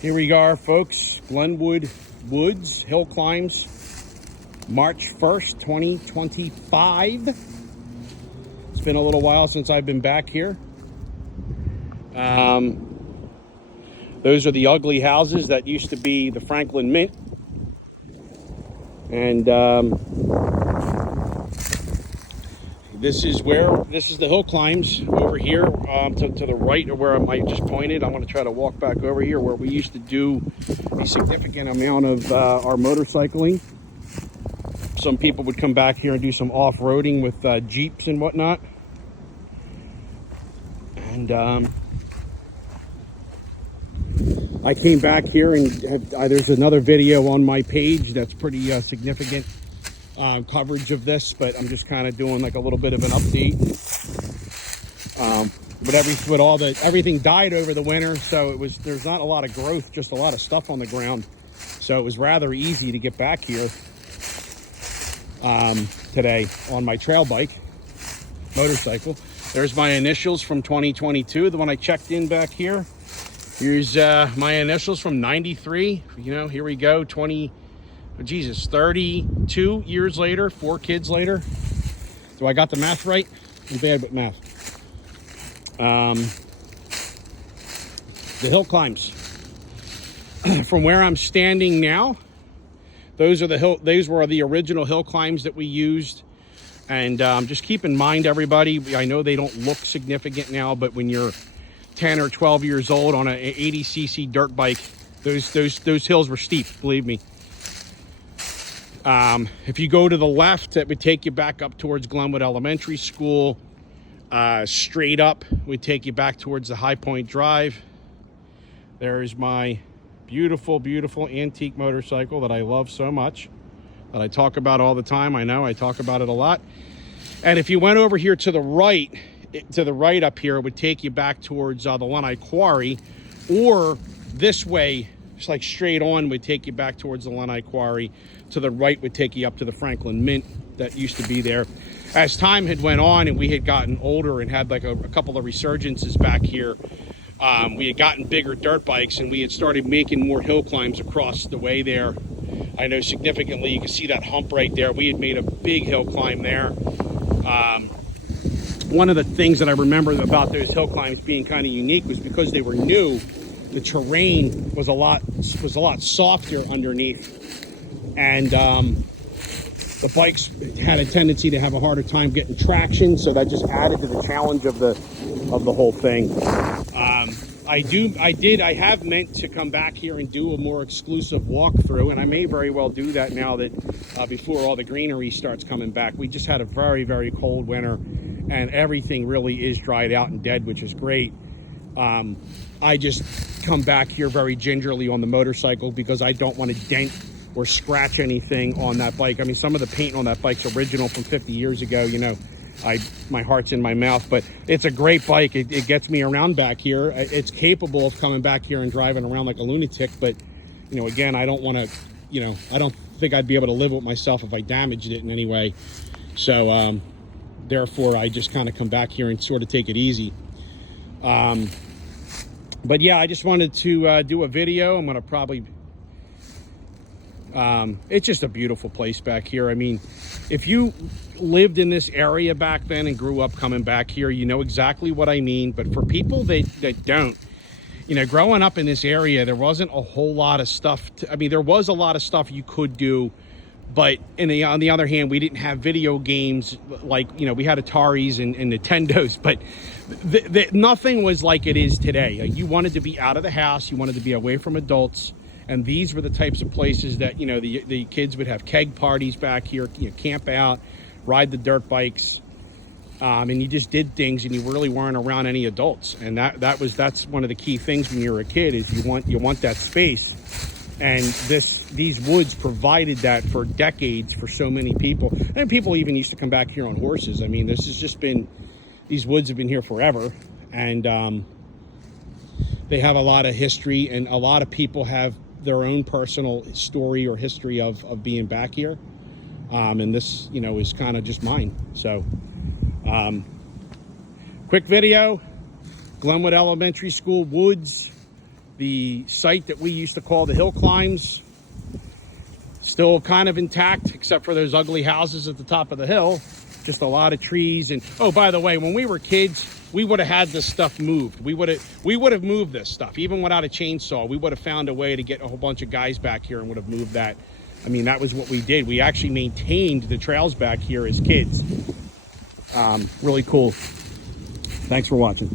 Here we are, folks. Glenwood Woods, Hillclimbs, March 1st, 2025. It's been a little while since I've been back here. Those are the ugly houses that used to be the Franklin Mint. And this is the Hillclimbs over here, to the right of where I might just pointed. I'm going to try to walk back over here where we used to do a significant amount of our motorcycling. Some people would come back here and do some off-roading with Jeeps and whatnot. And I came back here and there's another video on my page that's pretty significant coverage of this, but I'm just kind of doing like a little bit of an update. But everything died over the winter, so there's not a lot of growth, just a lot of stuff on the ground. So it was rather easy to get back here today on my trail bike, motorcycle. There's my initials from 2022, the one I checked in back here. Here's my initials from 93. You know, here we go, 32 years later, 4 kids later. Do I got the math right? I'm bad with math. The Hillclimbs. From where I'm standing now, those were the original Hillclimbs that we used. And just keep in mind, everybody, I know they don't look significant now, but when you're 10 or 12 years old on an 80cc dirt bike, those hills were steep, believe me. If you go to the left, that would take you back up towards Glenwood Elementary School. Straight up would take you back towards the High Point Drive. There's my beautiful, beautiful antique motorcycle that I love so much, that I talk about all the time. I know I talk about it a lot. And if you went over here to the right up here, it would take you back towards the Lanai Quarry, or this way, just like straight on, would take you back towards the Lanai Quarry. To the right would take you up to the Franklin Mint that used to be there. As time had went on and we had gotten older and had like a couple of resurgences back here, we had gotten bigger dirt bikes and we had started making more hill climbs across the way there. I know significantly, you can see that hump right there. We had made a big hill climb there. One of the things that I remember about those hill climbs being kind of unique was because they were new, the terrain was a lot softer underneath. And the bikes had a tendency to have a harder time getting traction, so that just added to the challenge of the whole thing. I have meant to come back here and do a more exclusive walkthrough, and I may very well do that now that before all the greenery starts coming back. We just had a very, very cold winter, and everything really is dried out and dead, which is great. I just come back here very gingerly on the motorcycle because I don't want to dent or scratch anything on that bike. I mean, some of the paint on that bike's original from 50 years ago, you know. My heart's in my mouth, but it's a great bike. It gets me around back here. It's capable of coming back here and driving around like a lunatic, but, you know, again, I don't want to, you know, I don't think I'd be able to live with myself if I damaged it in any way. So, therefore, I just kind of come back here and sort of take it easy. But yeah, I just wanted to do a video. I'm going to probably... it's just a beautiful place back here. I mean, if you lived in this area back then and grew up coming back here, you know exactly what I mean. But for people that don't, you know, growing up in this area, there wasn't a whole lot of stuff. I mean, there was a lot of stuff you could do, but on the other hand, we didn't have video games like, you know, we had Ataris and Nintendos, but nothing was like it is today. Like, you wanted to be out of the house, you wanted to be away from adults. And these were the types of places that, you know, the kids would have keg parties back here, you know, camp out, ride the dirt bikes, and you just did things, and you really weren't around any adults. And that's one of the key things when you're a kid, is you want that space. And these woods provided that for decades for so many people. And people even used to come back here on horses. I mean, this has just been, these woods have been here forever, and they have a lot of history, and a lot of people have their own personal story or history of being back here, and this, you know, is kind of just mine. So quick video, Glenwood Elementary School Woods, The site that we used to call the Hillclimbs, still kind of intact, except for those ugly houses at the top of the hill. Just a lot of trees. And oh, by the way, when we were kids, we would have had this stuff moved. We would have moved this stuff, even without a chainsaw. We would have found a way to get a whole bunch of guys back here and would have moved that. I mean, that was what we did. We actually maintained the trails back here as kids. Really cool. Thanks for watching.